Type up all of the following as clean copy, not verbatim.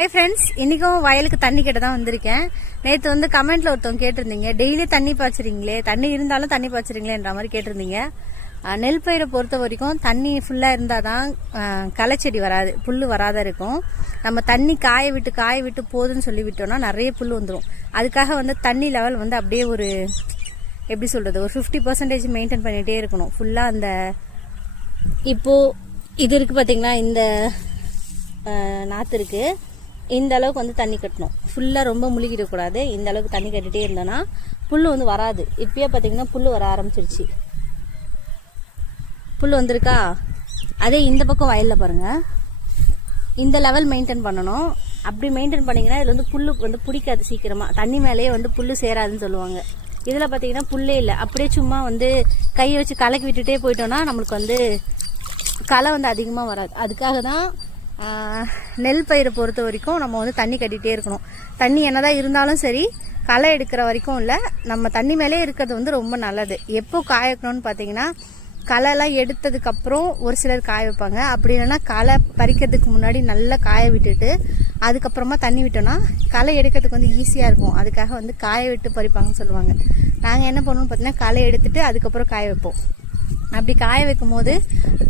Hi friends, இன்றைக்கும் வயலுக்கு தண்ணி கேட்ட தான் வந்திருக்கேன். நேற்று வந்து கமெண்ட்டில் ஒருத்தவங்க கேட்டிருந்தீங்க, டெய்லி தண்ணி பாய்ச்சிறீங்களே, தண்ணி இருந்தாலும் தண்ணி பாய்ச்சிறீங்களேன்ற மாதிரி கேட்டிருந்தீங்க. நெல் பயிரை பொறுத்த வரைக்கும் தண்ணி ஃபுல்லாக இருந்தால் தான் களைச்செடி வராது, புல் வராத இருக்கும். நம்ம தண்ணி காய விட்டு போதுன்னு சொல்லி விட்டோம்னா நிறைய புல் வந்துடும். அதுக்காக வந்து தண்ணி லெவல் வந்து அப்படியே ஒரு எப்படி சொல்கிறது, ஒரு 50% மெயின்டைன் பண்ணிகிட்டே இருக்கணும் ஃபுல்லாக. அந்த இப்போது இது இருக்குது பார்த்தீங்களா, இந்த நாற்று இருக்குது, இந்த அளவுக்கு வந்து தண்ணி கட்டணும். ஃபுல்லாக ரொம்ப முழுகிடக்கூடாது. இந்த அளவுக்கு தண்ணி கட்டிகிட்டே இருந்தோன்னா புல் வந்து வராது. இப்பயே பார்த்தீங்கன்னா புல் வர ஆரம்பிச்சிருச்சு, புல் வந்திருக்கா. அதே இந்த பக்கம் வயலில் பாருங்கள், இந்த லெவல் மெயின்டைன் பண்ணணும். அப்படி மெயின்டைன் பண்ணிங்கன்னா இதில் வந்து புல் வந்து பிடிக்காது, சீக்கிரமாக தண்ணி மேலேயே வந்து புல் சேராதுன்னு சொல்லுவாங்க. இதில் பார்த்தீங்கன்னா புல்லே இல்லை, அப்படியே சும்மா வந்து கையை வச்சு கலக்கி விட்டுட்டே போயிட்டோன்னா நம்மளுக்கு வந்து களை வந்து அதிகமாக வராது. அதுக்காக தான் நெல் பயிரை பொறுத்த வரைக்கும் நம்ம வந்து தண்ணி கட்டிகிட்டே இருக்கணும். தண்ணி என்னதான் இருந்தாலும் சரி, களை எடுக்கிற வரைக்கும் இல்லை, நம்ம தண்ணி மேலே இருக்கிறது வந்து ரொம்ப நல்லது. எப்போ காய வைக்கணும்னு பார்த்தீங்கன்னா, களைலாம் எடுத்ததுக்கப்புறம் ஒரு சிலர் காய வைப்பாங்க. அப்படி இல்லைன்னா களை பறிக்கிறதுக்கு முன்னாடி நல்லா காய விட்டுட்டு அதுக்கப்புறமா தண்ணி விட்டோன்னா களை எடுக்கிறதுக்கு வந்து ஈஸியாக இருக்கும். அதுக்காக வந்து காய விட்டு பறிப்பாங்கன்னு சொல்லுவாங்க. நாங்கள் என்ன பண்ணுவோம்னு பார்த்தீங்கன்னா, களை எடுத்துட்டு அதுக்கப்புறம் காய வைப்போம். அப்படி காய வைக்கும் போது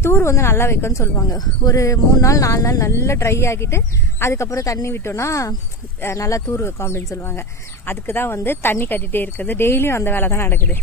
தூர் வந்து நல்லா வைக்கணும்னு சொல்லுவாங்க. ஒரு 3 நாள் 4 நாள் நல்லா ட்ரை ஆகிட்டு அதுக்கப்புறம் தண்ணி விட்டோன்னா நல்லா தூர் வைக்கும் அப்படின்னு சொல்லுவாங்க. அதுக்கு தான் வந்து தண்ணி கட்டிகிட்டே இருக்குது. டெய்லியும் அந்த வேலை தான் நடக்குது.